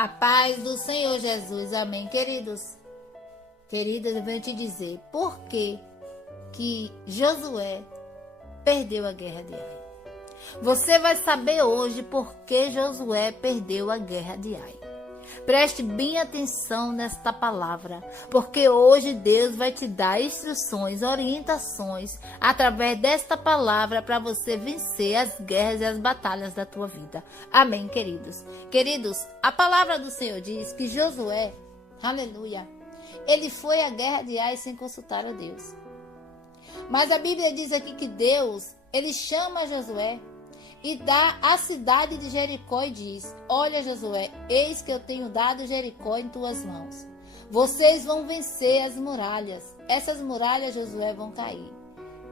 A paz do Senhor Jesus, amém, queridos. Queridas, eu venho te dizer por que Josué perdeu a guerra de Ai. Você vai saber hoje por que Josué perdeu a guerra de Ai. Preste bem atenção nesta palavra, porque hoje Deus vai te dar instruções, orientações, através desta palavra para você vencer as guerras e as batalhas da tua vida. Amém, queridos? Queridos, a palavra do Senhor diz que Josué, aleluia, ele foi à guerra de Ai sem consultar a Deus. Mas a Bíblia diz aqui que Deus, ele chama Josué e dá a cidade de Jericó e diz: olha, Josué, eis que eu tenho dado Jericó em tuas mãos. Vocês vão vencer as muralhas. Essas muralhas, Josué, vão cair.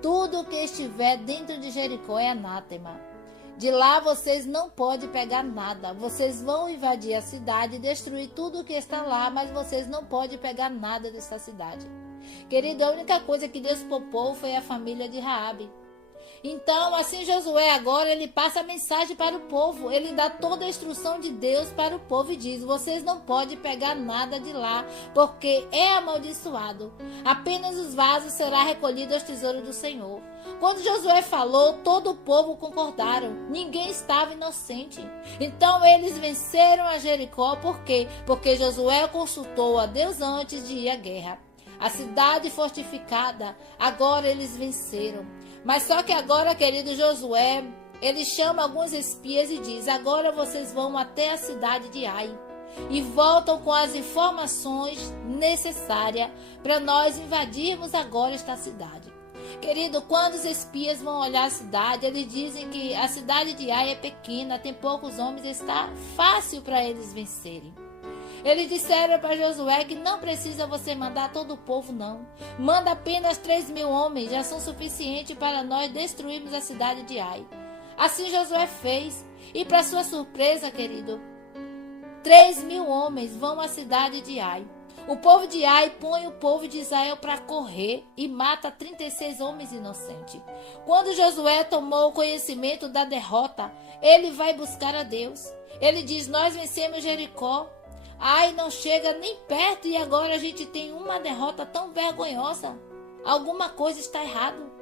Tudo que estiver dentro de Jericó é anátema. De lá vocês não podem pegar nada. Vocês vão invadir a cidade e destruir tudo que está lá, mas vocês não podem pegar nada dessa cidade. Querido, a única coisa que Deus poupou foi a família de Raabe. Então, assim Josué agora, ele passa a mensagem para o povo. Ele dá toda a instrução de Deus para o povo e diz: vocês não podem pegar nada de lá, porque é amaldiçoado. Apenas os vasos serão recolhidos aos tesouros do Senhor. Quando Josué falou, todo o povo concordaram. Ninguém estava inocente. Então eles venceram a Jericó. Por quê? Porque Josué consultou a Deus antes de ir à guerra. A cidade fortificada, agora eles venceram. Mas só que agora, querido Josué, ele chama alguns espias e diz: agora vocês vão até a cidade de Ai e voltam com as informações necessárias para nós invadirmos agora esta cidade. Querido, quando os espias vão olhar a cidade, eles dizem que a cidade de Ai é pequena, tem poucos homens, está fácil para eles vencerem. Eles disseram para Josué que não precisa você mandar todo o povo, não. Manda apenas 3.000 homens, já são suficientes para nós destruirmos a cidade de Ai. Assim Josué fez. E para sua surpresa, querido, 3.000 homens vão à cidade de Ai. O povo de Ai põe o povo de Israel para correr e mata 36 homens inocentes. Quando Josué tomou conhecimento da derrota, ele vai buscar a Deus. Ele diz: nós vencemos Jericó. Ai não chega nem perto e agora a gente tem uma derrota tão vergonhosa. Alguma coisa está errado.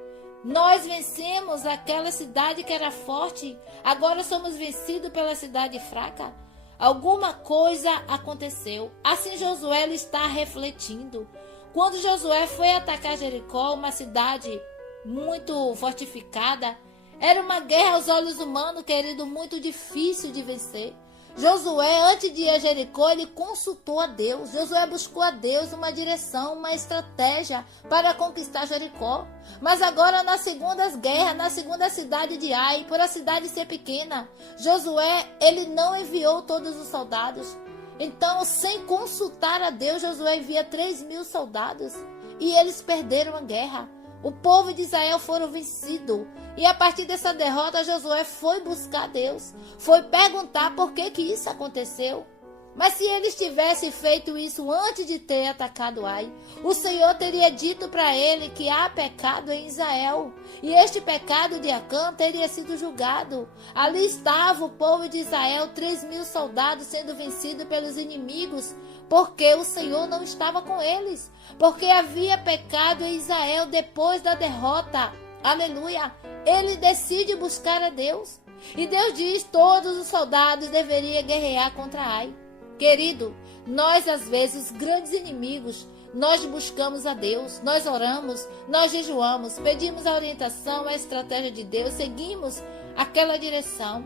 Nós vencemos aquela cidade que era forte, agora somos vencidos pela cidade fraca. Alguma coisa aconteceu. Assim Josué está refletindo. Quando Josué foi atacar Jericó, uma cidade muito fortificada, era uma guerra aos olhos humanos, querido, muito difícil de vencer. Josué, antes de ir a Jericó, ele consultou a Deus. Josué buscou a Deus uma direção, uma estratégia para conquistar Jericó. Mas agora, nas segundas guerras, na segunda cidade de Ai, por a cidade ser pequena, Josué, ele não enviou todos os soldados. Então, sem consultar a Deus, Josué envia 3.000 soldados e eles perderam a guerra. O povo de Israel foram vencidos. E a partir dessa derrota, Josué foi buscar Deus. Foi perguntar por que isso aconteceu. Mas se eles tivessem feito isso antes de ter atacado Ai, o Senhor teria dito para ele que há pecado em Israel. E este pecado de Acã teria sido julgado. Ali estava o povo de Israel, 3.000 soldados sendo vencidos pelos inimigos, porque o Senhor não estava com eles. Porque havia pecado em Israel depois da derrota. Aleluia! Ele decide buscar a Deus. E Deus diz: todos os soldados deveriam guerrear contra Ai. Querido, nós às vezes, grandes inimigos, nós buscamos a Deus, nós oramos, nós jejuamos, pedimos a orientação, a estratégia de Deus, seguimos aquela direção.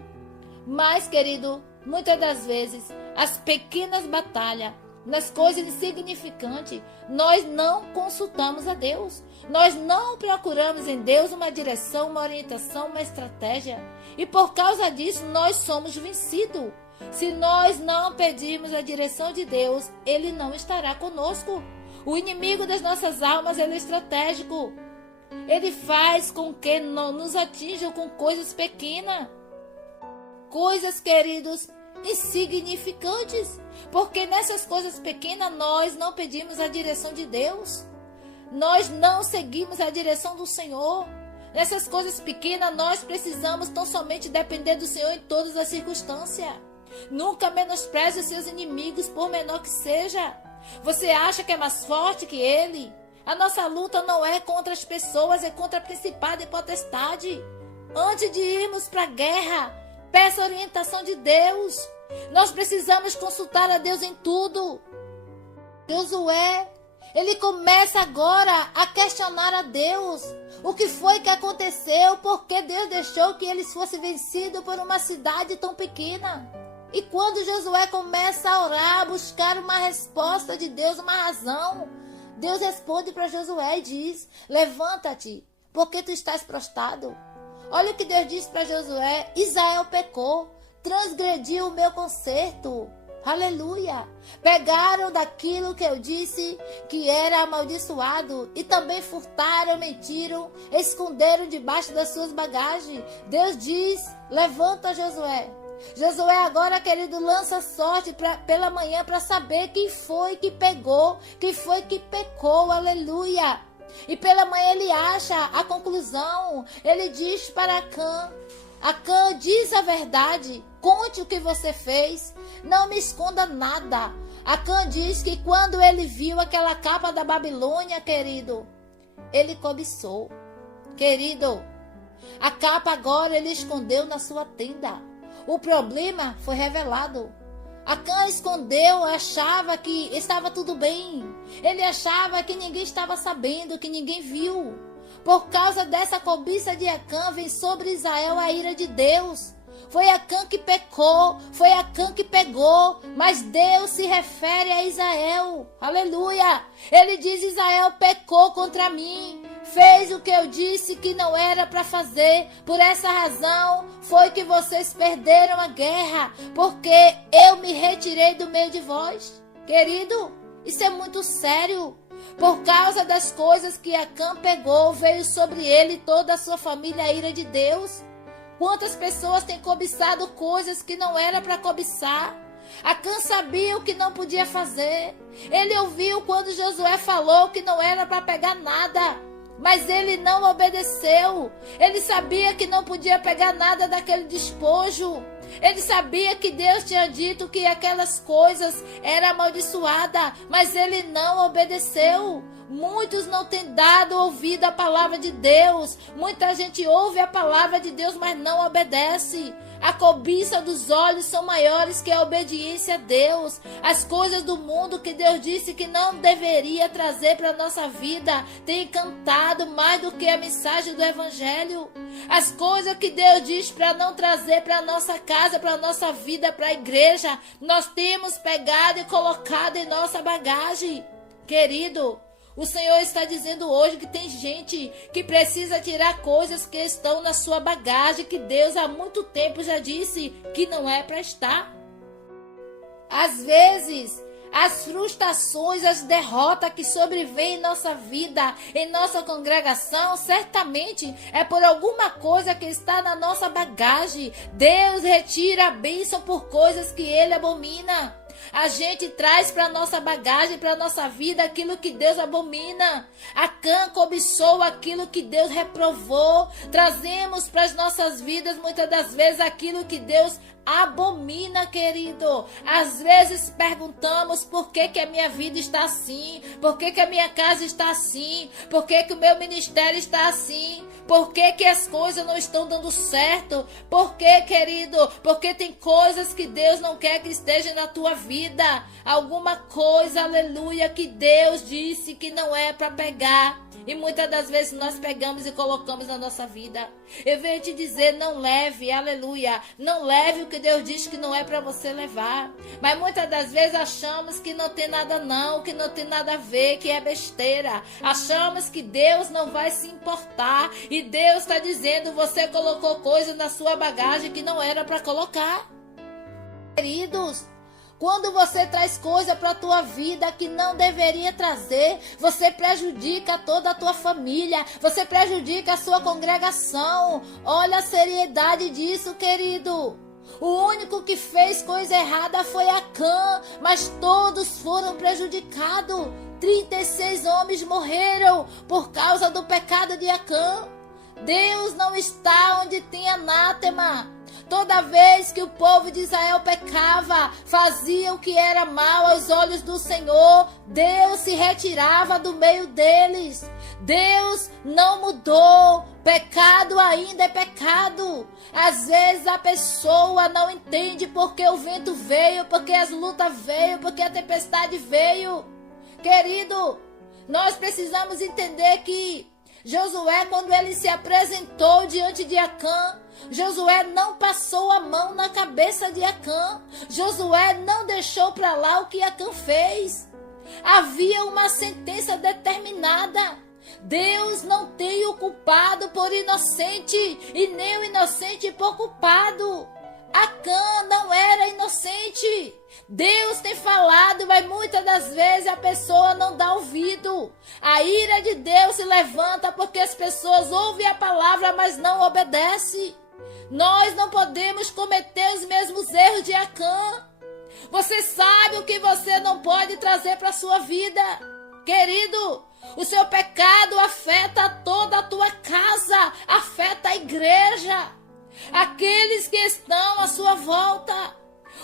Mas, querido, muitas das vezes, as pequenas batalhas, nas coisas insignificantes, nós não consultamos a Deus. Nós não procuramos em Deus uma direção, uma orientação, uma estratégia. E por causa disso, nós somos vencidos. Se nós não pedirmos a direção de Deus, Ele não estará conosco. O inimigo das nossas almas, ele é estratégico. Ele faz com que não nos atinjam com coisas pequenas. Coisas, queridos, insignificantes. Porque nessas coisas pequenas nós não pedimos a direção de Deus. Nós não seguimos a direção do Senhor. Nessas coisas pequenas nós precisamos tão somente depender do Senhor em todas as circunstâncias. Nunca menospreze os seus inimigos, por menor que seja. Você acha que é mais forte que ele? A nossa luta não é contra as pessoas, é contra principado e potestade. Antes de irmos para a guerra, peça a orientação de Deus. Nós precisamos consultar a Deus em tudo. Josué, ele começa agora a questionar a Deus. O que foi que aconteceu? Por que Deus deixou que eles fossem vencidos por uma cidade tão pequena? E quando Josué começa a orar, a buscar uma resposta de Deus, uma razão, Deus responde para Josué e diz: levanta-te, porque tu estás prostrado. Olha o que Deus disse para Josué: Israel pecou, transgrediu o meu concerto. Aleluia! Pegaram daquilo que eu disse que era amaldiçoado e também furtaram, mentiram, esconderam debaixo das suas bagagens. Deus diz: levanta, Josué. Josué agora, querido, lança sorte pela manhã para saber quem foi que pegou, quem foi que pecou. Aleluia! E pela manhã ele acha a conclusão. Ele diz para Acã: Acã, diz a verdade, conte o que você fez, não me esconda nada. Acã diz que quando ele viu aquela capa da Babilônia, querido, ele cobiçou. Querido, a capa agora ele escondeu na sua tenda. O problema foi revelado. Acã escondeu, achava que estava tudo bem. Ele achava que ninguém estava sabendo, que ninguém viu. Por causa dessa cobiça de Acã, vem sobre Israel a ira de Deus. Foi Acã que pecou, foi Acã que pegou, mas Deus se refere a Israel. Aleluia! Ele diz: Israel pecou contra mim, fez o que eu disse que não era para fazer. Por essa razão foi que vocês perderam a guerra, porque eu me retirei do meio de vós. Querido, isso é muito sério. Por causa das coisas que Acã pegou, veio sobre ele e toda a sua família a ira de Deus. Quantas pessoas têm cobiçado coisas que não era para cobiçar? Acã sabia o que não podia fazer. Ele ouviu quando Josué falou que não era para pegar nada, mas ele não obedeceu. Ele sabia que não podia pegar nada daquele despojo. Ele sabia que Deus tinha dito que aquelas coisas eram amaldiçoadas, mas ele não obedeceu. Muitos não têm dado ouvido à palavra de Deus. Muita gente ouve a palavra de Deus, mas não obedece. A cobiça dos olhos são maiores que a obediência a Deus. As coisas do mundo que Deus disse que não deveria trazer para a nossa vida tem encantado mais do que a mensagem do Evangelho. As coisas que Deus diz para não trazer para a nossa casa, para a nossa vida, para a igreja, nós temos pegado e colocado em nossa bagagem. Querido, o Senhor está dizendo hoje que tem gente que precisa tirar coisas que estão na sua bagagem, que Deus há muito tempo já disse que não é para estar. Às vezes, as frustrações, as derrotas que sobrevêm em nossa vida, em nossa congregação, certamente é por alguma coisa que está na nossa bagagem. Deus retira a bênção por coisas que Ele abomina. A gente traz para nossa bagagem, para nossa vida, aquilo que Deus abomina. Acã cobiçou aquilo que Deus reprovou. Trazemos para as nossas vidas, muitas das vezes, aquilo que Deus abomina, querido. Às vezes perguntamos por que a minha vida está assim, por que a minha casa está assim, por que o meu ministério está assim, por que as coisas não estão dando certo, por que, querido, porque tem coisas que Deus não quer que esteja na tua vida, alguma coisa, aleluia, que Deus disse que não é para pegar. E muitas das vezes nós pegamos e colocamos na nossa vida. Eu venho te dizer, não leve, aleluia, não leve o que Deus diz que não é para você levar. Mas muitas das vezes achamos que não tem nada não, que não tem nada a ver, que é besteira. Achamos que Deus não vai se importar. E Deus está dizendo, você colocou coisas na sua bagagem que não era para colocar. Queridos, quando você traz coisa para a tua vida que não deveria trazer, você prejudica toda a tua família, você prejudica a sua congregação. Olha a seriedade disso, querido. O único que fez coisa errada foi Acã, mas todos foram prejudicados. 36 homens morreram por causa do pecado de Acã. Deus não está onde tem anátema. Toda vez que o povo de Israel pecava, fazia o que era mal aos olhos do Senhor, Deus se retirava do meio deles. Deus não mudou. Pecado ainda é pecado. Às vezes a pessoa não entende porque o vento veio, porque as lutas veio, porque a tempestade veio. Querido, nós precisamos entender que Josué, quando ele se apresentou diante de Acã, Josué não passou a mão na cabeça de Acã. Josué não deixou para lá o que Acã fez. Havia uma sentença determinada. Deus não tem o culpado por inocente e nem o inocente por culpado. Acã não era inocente. Deus tem falado, mas muitas das vezes a pessoa não dá ouvido. A ira de Deus se levanta porque as pessoas ouvem a palavra, mas não obedecem. Nós não podemos cometer os mesmos erros de Acã. Você sabe o que você não pode trazer para a sua vida. Querido, o seu pecado afeta toda a tua casa, afeta a igreja, aqueles que estão à sua volta.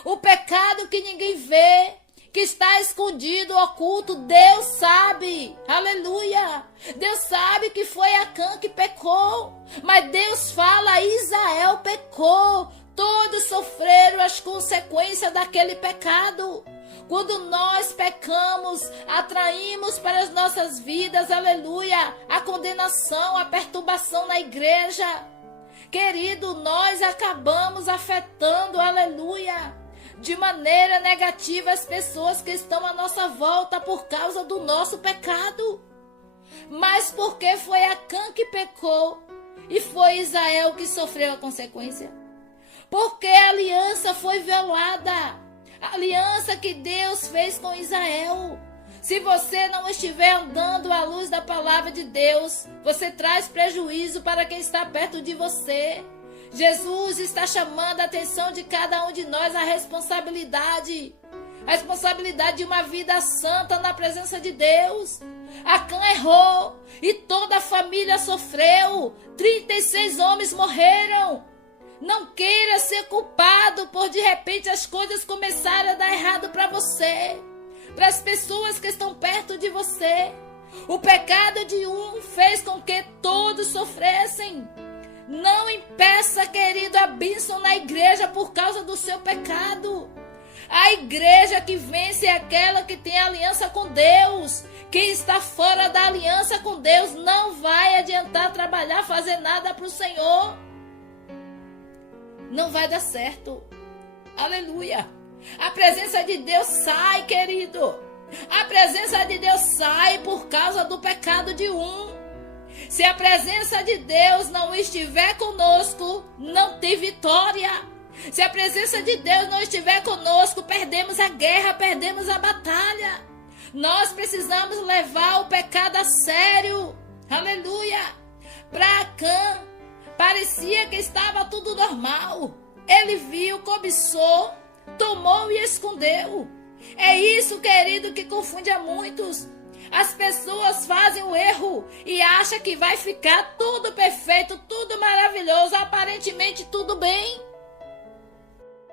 O pecado que ninguém vê, que está escondido, oculto, Deus sabe. Aleluia! Deus sabe que foi Acã que pecou, mas Deus fala: Israel pecou. Todos sofreram as consequências daquele pecado. Quando nós pecamos, atraímos para as nossas vidas, aleluia, a condenação, a perturbação na igreja. Querido, nós acabamos afetando, aleluia, de maneira negativa as pessoas que estão à nossa volta por causa do nosso pecado. Mas porque foi Acã que pecou e foi Israel que sofreu a consequência? Porque a aliança foi violada. A aliança que Deus fez com Israel. Se você não estiver andando à luz da palavra de Deus, você traz prejuízo para quem está perto de você. Jesus está chamando a atenção de cada um de nós à responsabilidade. A responsabilidade de uma vida santa na presença de Deus. Acã errou e toda a família sofreu. 36 homens morreram. Não queira ser culpado por de repente as coisas começarem a dar errado para você, para as pessoas que estão perto de você. O pecado de um fez com que todos sofressem. Não impeça, querido, a bênção na igreja por causa do seu pecado. A igreja que vence é aquela que tem aliança com Deus. Quem está fora da aliança com Deus não vai adiantar trabalhar, fazer nada para o Senhor. Não vai dar certo. Aleluia. A presença de Deus sai, querido. A presença de Deus sai por causa do pecado de um. Se a presença de Deus não estiver conosco, não tem vitória. Se a presença de Deus não estiver conosco, perdemos a guerra, perdemos a batalha. Nós precisamos levar o pecado a sério. Aleluia. Para Acã, parecia que estava tudo normal. Ele viu, cobiçou, tomou e escondeu. É isso, querido, que confunde a muitos. As pessoas fazem o erro e acham que vai ficar tudo perfeito, tudo maravilhoso, aparentemente tudo bem.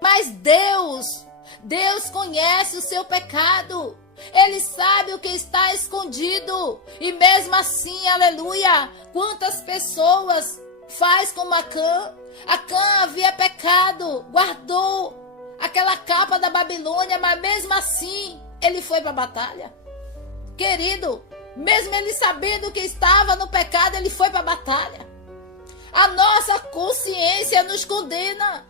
Mas Deus conhece o seu pecado. Ele sabe o que está escondido. E mesmo assim, aleluia, quantas pessoas faz como Acã? Acã havia pecado, guardou aquela capa da Babilônia, mas mesmo assim ele foi para a batalha. Querido, mesmo ele sabendo que estava no pecado, ele foi para a batalha. A nossa consciência nos condena.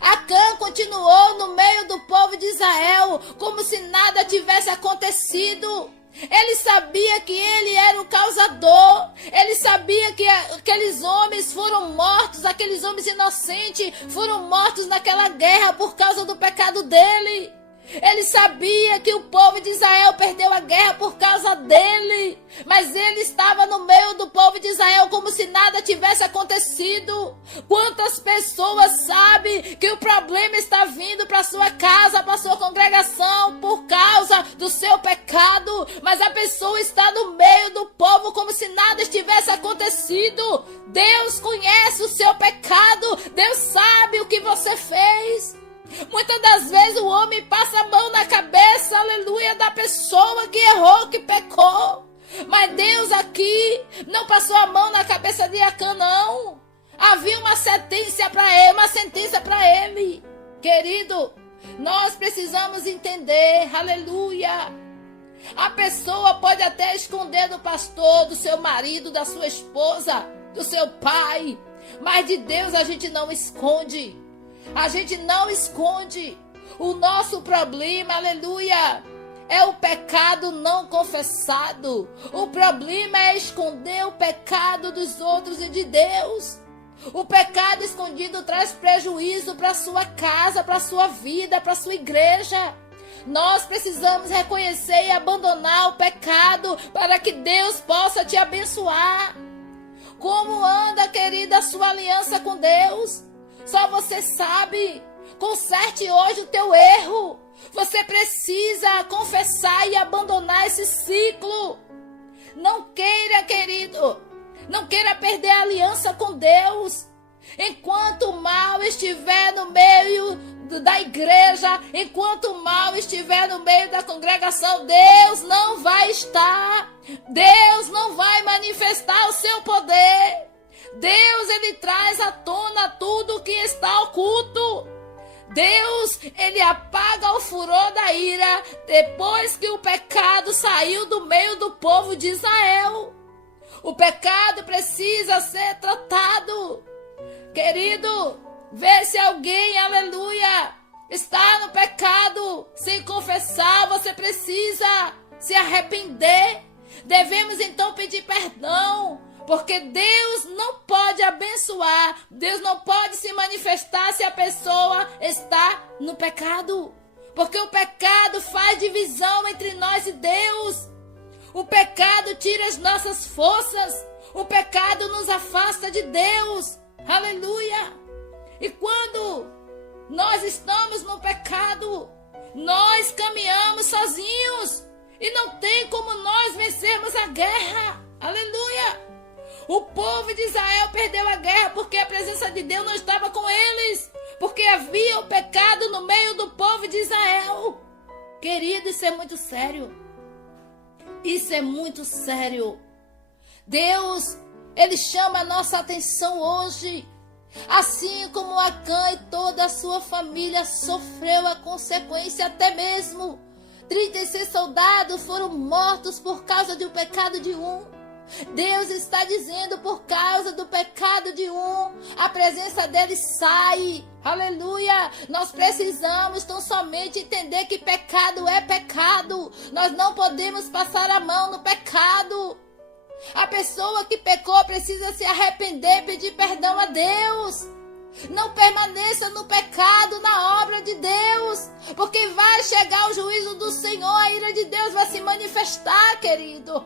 Acã continuou no meio do povo de Israel como se nada tivesse acontecido. Ele sabia que ele era o causador. Ele sabia que aqueles homens foram mortos, aqueles homens inocentes foram mortos naquela guerra por causa do pecado dele. Ele sabia que o povo de Israel perdeu a guerra por causa dele. Mas ele estava no meio do povo de Israel como se nada tivesse acontecido. Quantas pessoas sabem que o problema está vindo para sua casa, para sua congregação, por causa do seu pecado. Mas a pessoa está no meio do povo como se nada estivesse acontecido. Deus conhece o seu pecado. Deus sabe o que você fez. Muitas das vezes o homem passa a mão na cabeça, aleluia, da pessoa que errou, que pecou. Mas Deus aqui não passou a mão na cabeça de Acã, não. Havia uma sentença para ele. Querido, nós precisamos entender, aleluia. A pessoa pode até esconder do pastor, do seu marido, da sua esposa, do seu pai. Mas de Deus a gente não esconde. A gente não esconde. O nosso problema, aleluia, é o pecado não confessado. O problema é esconder o pecado dos outros e de Deus. O pecado escondido traz prejuízo para sua casa, para sua vida, para sua igreja. Nós precisamos reconhecer e abandonar o pecado para que Deus possa te abençoar. Como anda, querida, a sua aliança com Deus? Só você sabe. Conserte hoje o teu erro. Você precisa confessar e abandonar esse ciclo. Não queira, querido, não queira perder a aliança com Deus. Enquanto o mal estiver no meio da igreja, enquanto o mal estiver no meio da congregação, Deus não vai estar. Deus não vai manifestar o seu poder. Deus, ele traz à tona tudo que está oculto. Deus, ele apaga o furor da ira depois que o pecado saiu do meio do povo de Israel. O pecado precisa ser tratado. Querido, vê se alguém, aleluia, está no pecado sem confessar. Você precisa se arrepender. Devemos então pedir perdão. Porque Deus não pode abençoar, Deus não pode se manifestar se a pessoa está no pecado. Porque o pecado faz divisão entre nós e Deus. O pecado tira as nossas forças. O pecado nos afasta de Deus. Aleluia! E quando nós estamos no pecado, nós caminhamos sozinhos. E não tem como nós vencermos a guerra. Aleluia! O povo de Israel perdeu a guerra porque a presença de Deus não estava com eles. Porque havia o pecado no meio do povo de Israel. Querido, isso é muito sério. Isso é muito sério. Deus, ele chama a nossa atenção hoje. Assim como Acã e toda a sua família sofreu a consequência, até mesmo 36 soldados foram mortos por causa do pecado de um. Deus está dizendo, por causa do pecado de um, a presença dele sai. Aleluia! Nós precisamos tão somente entender que pecado é pecado. Nós não podemos passar a mão no pecado. A pessoa que pecou precisa se arrepender, pedir perdão a Deus. Não permaneça no pecado, na obra de Deus, porque vai chegar o juízo do Senhor, a ira de Deus vai se manifestar, querido.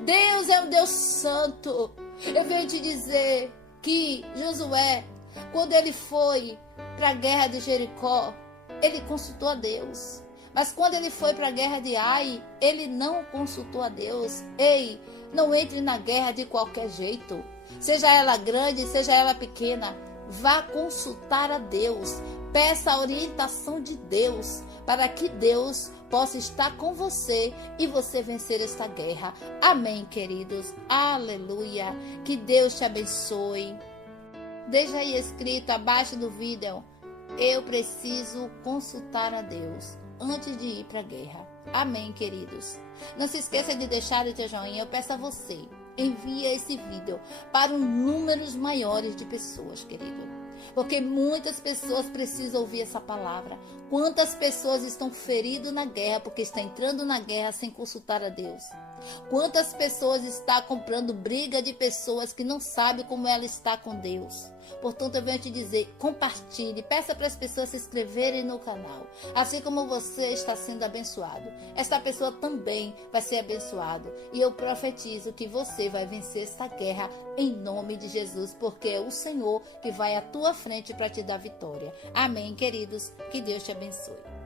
Deus é um Deus santo. Eu venho te dizer que Josué, quando ele foi para a guerra de Jericó, ele consultou a Deus. Mas quando ele foi para a guerra de Ai, ele não consultou a Deus. Ei, não entre na guerra de qualquer jeito. Seja ela grande, seja ela pequena. Vá consultar a Deus. Peça a orientação de Deus, para que Deus possa estar com você e você vencer esta guerra. Amém, queridos. Aleluia. Que Deus te abençoe. Deixa aí escrito abaixo do vídeo: eu preciso consultar a Deus antes de ir para a guerra. Amém, queridos. Não se esqueça de deixar o teu joinha. Eu peço a você, envia esse vídeo para números maiores de pessoas, querido. Porque muitas pessoas precisam ouvir essa palavra. Quantas pessoas estão feridas na guerra porque estão entrando na guerra sem consultar a Deus? Quantas pessoas estão comprando briga de pessoas que não sabem como ela está com Deus? Portanto, eu venho te dizer, compartilhe, peça para as pessoas se inscreverem no canal. Assim como você está sendo abençoado, esta pessoa também vai ser abençoada. E eu profetizo que você vai vencer esta guerra em nome de Jesus, porque é o Senhor que vai à tua frente para te dar vitória. Amém, queridos? Que Deus te abençoe.